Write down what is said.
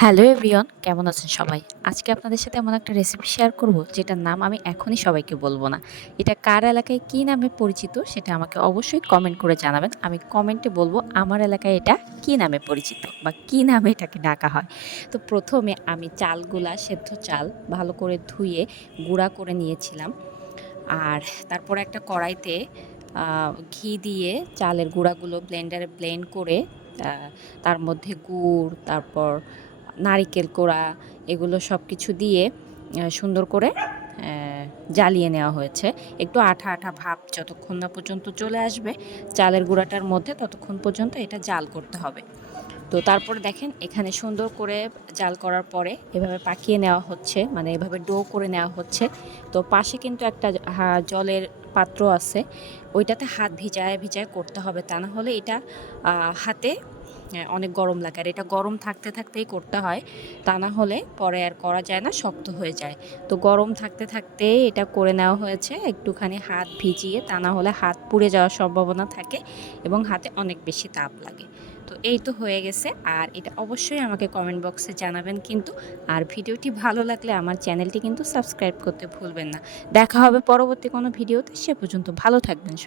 Hello everyone, কেমন আছেন সবাই? আজকে আপনাদের সাথে এমন একটা রেসিপি শেয়ার করব যেটার নাম আমি এখনই সবাইকে বলবো না। এটা কার এলাকায় কী নামে পরিচিত সেটা আমাকে অবশ্যই কমেন্ট করে জানাবেন। আমি কমেন্টে বলবো আমার এলাকায় এটা কী নামে পরিচিত বা কী নামে এটাকে ডাকা হয়। তো প্রথমে আমি চালগুলা সেদ্ধ চাল ভালো করে ধুয়ে গুঁড়া করে নিয়েছিলাম। আর তারপরে একটা কড়াইতে ঘি দিয়ে চালের গুঁড়াগুলো ব্লেন্ডারে ব্লেন্ড করে আ তার মধ্যে গুড়, তারপর নারিকেল কোড়া এগুলো সবকিছু দিয়ে সুন্দর করে জ্বালিয়ে নেওয়া হয়েছে। একটু আঠা, আঠা ভাব যতক্ষণ না পর্যন্ত চলে আসবে চালের গুঁড়াটার মধ্যে ততক্ষণ পর্যন্ত এটা জাল করতে হবে। তো তারপরে দেখেন এখানে সুন্দর করে জাল করার পরে এভাবে পাকিয়ে নেওয়া হচ্ছে, মানে এভাবে ডো করে নেওয়া হচ্ছে। তো পাশে কিন্তু একটা জলের পাত্র আছে, ওইটাতে হাত ভিজায় ভিজায় করতে হবে, তা না হলে এটা হাতে অনেক গরম লাগে। আর এটা গরম থাকতে থাকতেই করতে হয়, তা না হলে পরে আর করা যায় না, শক্ত হয়ে যায়। তো গরম থাকতে থাকতে এটা করে নেওয়া হয়েছে একটুখানি হাত ভিজিয়ে, তা না হলে হাত পুড়ে যাওয়ার সম্ভাবনা থাকে এবং হাতে অনেক বেশি তাপ লাগে। তো এই তো হয়ে গেছে। আর এটা অবশ্যই আমাকে কমেন্ট বক্সে জানাবেন কিন্তু। আর ভিডিওটি ভালো লাগলে আমার চ্যানেলটি কিন্তু সাবস্ক্রাইব করতে ভুলবেন না। দেখা হবে পরবর্তী কোনো ভিডিওতে। সে পর্যন্ত ভালো থাকবেন সবাই।